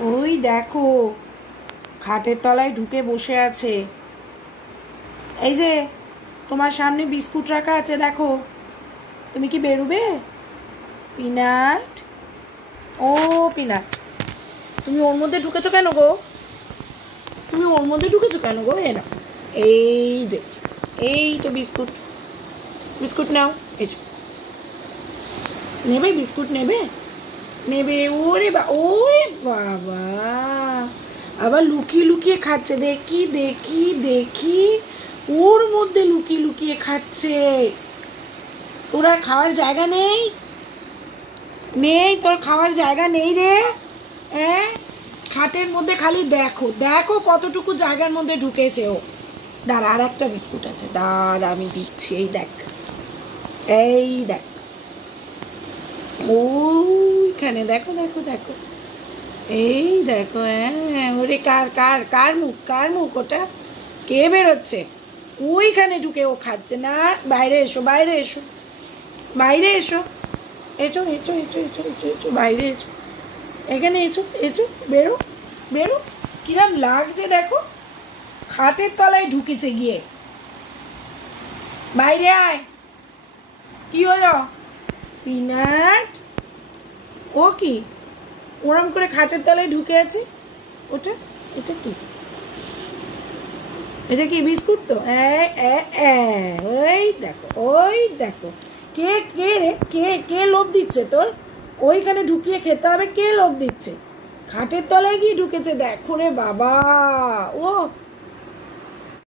ওই দেখো, খাটের তলায় ঢুকে বসে আছে। এই যে তোমার সামনে বিস্কুট রাখা আছে, দেখো। তুমি কি বেরোবে? পিনাট, ও পিনাট, তুমি ওর মধ্যে ঢুকেছো কেন গো? তুমি ওর মধ্যে ঢুকেছো কেন গো? এ না, এই যে, এই তো বিস্কুট। বিস্কুট নাও। এই যে, নেবে বিস্কুট? নেবে নেবে? ওরে বাবা, আবার লুকিয়ে লুকিয়ে খাচ্ছে। দেখি দেখি দেখি, ওর মধ্যে লুকিয়ে লুকিয়ে খাচ্ছে। তোর আর খাওয়ার জায়গা নেই? নেই তোর খাওয়ার জায়গা নেই রে? হ্যাঁ, খাটের মধ্যে খালি দেখো দেখো কতটুকু জায়গার মধ্যে ঢুকেছে ও। দাঁড়া, আর একটা বিস্কুট আছে, দাঁড়া আমি দিচ্ছি। এই দেখ, এই দেখ, ওইখানে দেখো দেখো দেখো, এই দেখো। হ্যাঁ, ওরে কার কার কার মুখ, কার মুখ ওটা? কে বেরোচ্ছে? ওইখানে ঢুকে ও খাচ্ছে না। বাইরে এসো, বাইরে এসো, বাইরে এসো, এসো এসো এসো এসো এসো এসো, বাইরে এসো, এখানে এসো এসো, বেরো বেরো। কিরম লাগছে দেখো, খাটের তলায় ঢুকেছে গিয়ে। বাইরে আয়। কি হলো পিনাট? ও কি ওরম করে খাটের তলায় ঢুকে আছে? ওটা, এটা কি? এটা কি বিস্কুট? তো ওই দেখো, ওই দেখো। কে কে রে? কে কে লোভ দিচ্ছে তোর? ওইখানে ঢুকিয়ে খেতে হবে, কে লোভ দিচ্ছে? খাটের তলায় গিয়ে ঢুকেছে, দেখো রে বাবা। ও